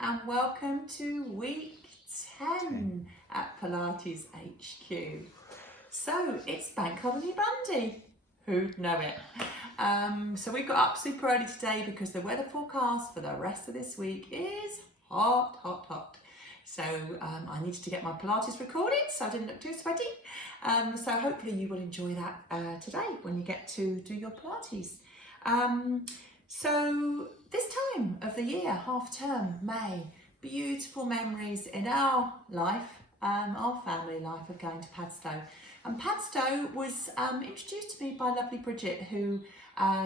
and welcome to week 10 at Pilates HQ. So it's Bank Holiday Monday. Who'd know it? So we got up super early today because the weather forecast for the rest of this week is hot. So I needed to get my Pilates recorded so I didn't look too sweaty. So hopefully you will enjoy that today when you get to do your Pilates. So this time of the year, half term, May, beautiful memories in our life, our family life of going to Padstow. And Padstow was introduced to me by lovely Bridget, who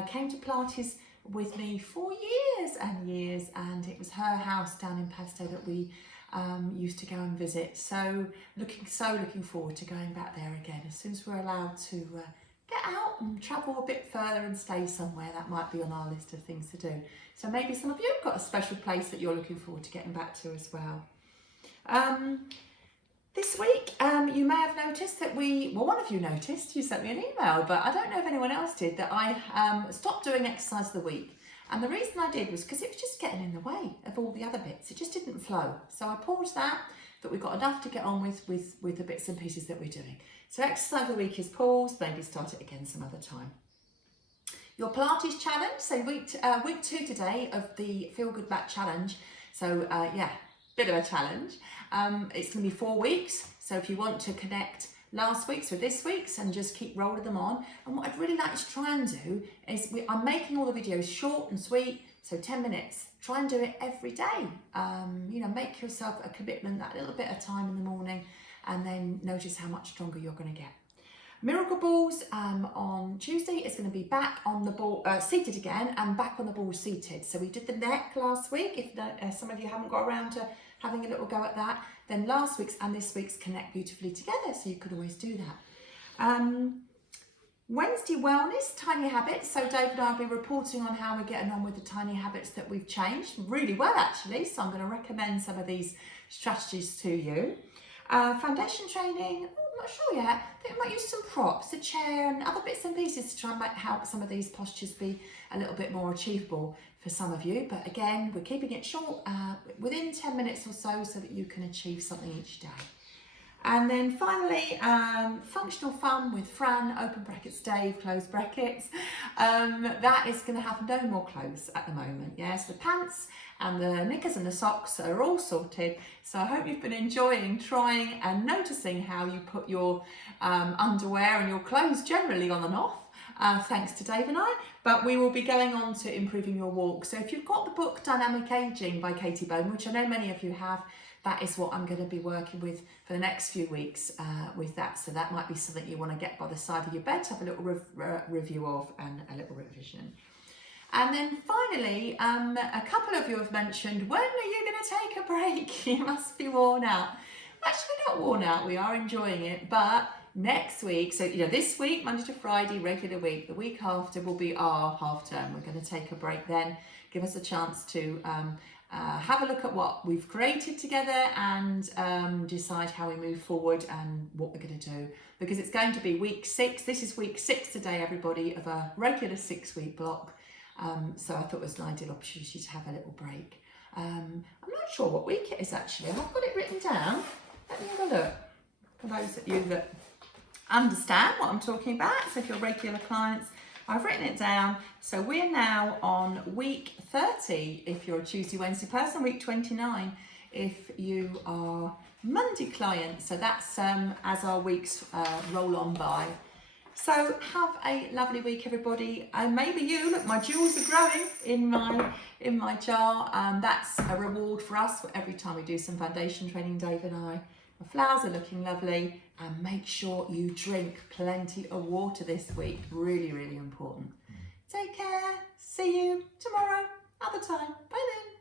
came to Pilates with me for years and years, and it was her house down in Padstow that we used to go and visit. So looking forward to going back there again as soon as we're allowed to get out and travel a bit further and stay somewhere. That might be on our list of things to do. So maybe some of you have got a special place that you're looking forward to getting back to as well. This week, you may have noticed that one of you noticed, you sent me an email, but I don't know if anyone else did, that I stopped doing exercise of the week. And the reason I did was because it was just getting in the way of all the other bits. It just didn't flow. So I paused that we've got enough to get on with the bits and pieces that we're doing. So exercise of the week is paused, maybe start it again some other time. Your Pilates challenge, so week 2 today of the Feel Good Back Challenge. So bit of a challenge. It's going to be 4 weeks. So if you want to connect last week's with this week's and just keep rolling them on. And what I'd really like to try and do is I'm making all the videos short and sweet, so 10 minutes. Try and do it every day. Make yourself a commitment, that little bit of time in the morning, and then notice how much stronger you're going to get. Miracle balls on Tuesday is going to be back on the ball, seated again, and back on the ball seated. So we did the neck last week. If some of you haven't got around to having a little go at that, then last week's and this week's connect beautifully together, so you could always do that. Wednesday wellness, tiny habits. So Dave and I will be reporting on how we're getting on with the tiny habits that we've changed really well, actually. So I'm going to recommend some of these strategies to you. Foundation training, I'm not sure yet. I think we might use some props, a chair and other bits and pieces to try and help some of these postures be a little bit more achievable for some of you. But again, we're keeping it short, within 10 minutes or so that you can achieve something each day. And then finally, functional fun with Fran, open brackets Dave, close brackets. That is going to have no more clothes at the moment. Yes, the pants and the knickers and the socks are all sorted. So I hope you've been enjoying trying and noticing how you put your underwear and your clothes generally on and off. Thanks to Dave and I, but we will be going on to improving your walk. So if you've got the book Dynamic Aging by Katie Bone, which I know many of you have, that is what I'm going to be working with for the next few weeks with that. So that might be something you want to get by the side of your bed to have a little review of and a little revision. And then finally, a couple of you have mentioned, when are you going to take a break? You must be worn out. We're actually not worn out, we are enjoying it, but next week, so this week, Monday to Friday, regular week, the week after will be our half term. We're going to take a break then, give us a chance to have a look at what we've created together and decide how we move forward and what we're going to do. Because it's going to be week 6. This is week 6 today, everybody, of a regular 6-week block. So I thought it was an ideal opportunity to have a little break. I'm not sure what week it is actually. I've got it written down. Let me have a look. For those of you that understand what I'm talking about, so if you're regular clients, I've written it down. So we're now on week 30 if you're a Tuesday, Wednesday person, week 29 if you are Monday client. So that's as our weeks roll on by. So have a lovely week, everybody. Maybe you, look, my jewels are growing in my jar. That's a reward for us every time we do some foundation training, Dave and I. The flowers are looking lovely, and make sure you drink plenty of water this week. Really, really important. Take care. See you tomorrow, other time. Bye then.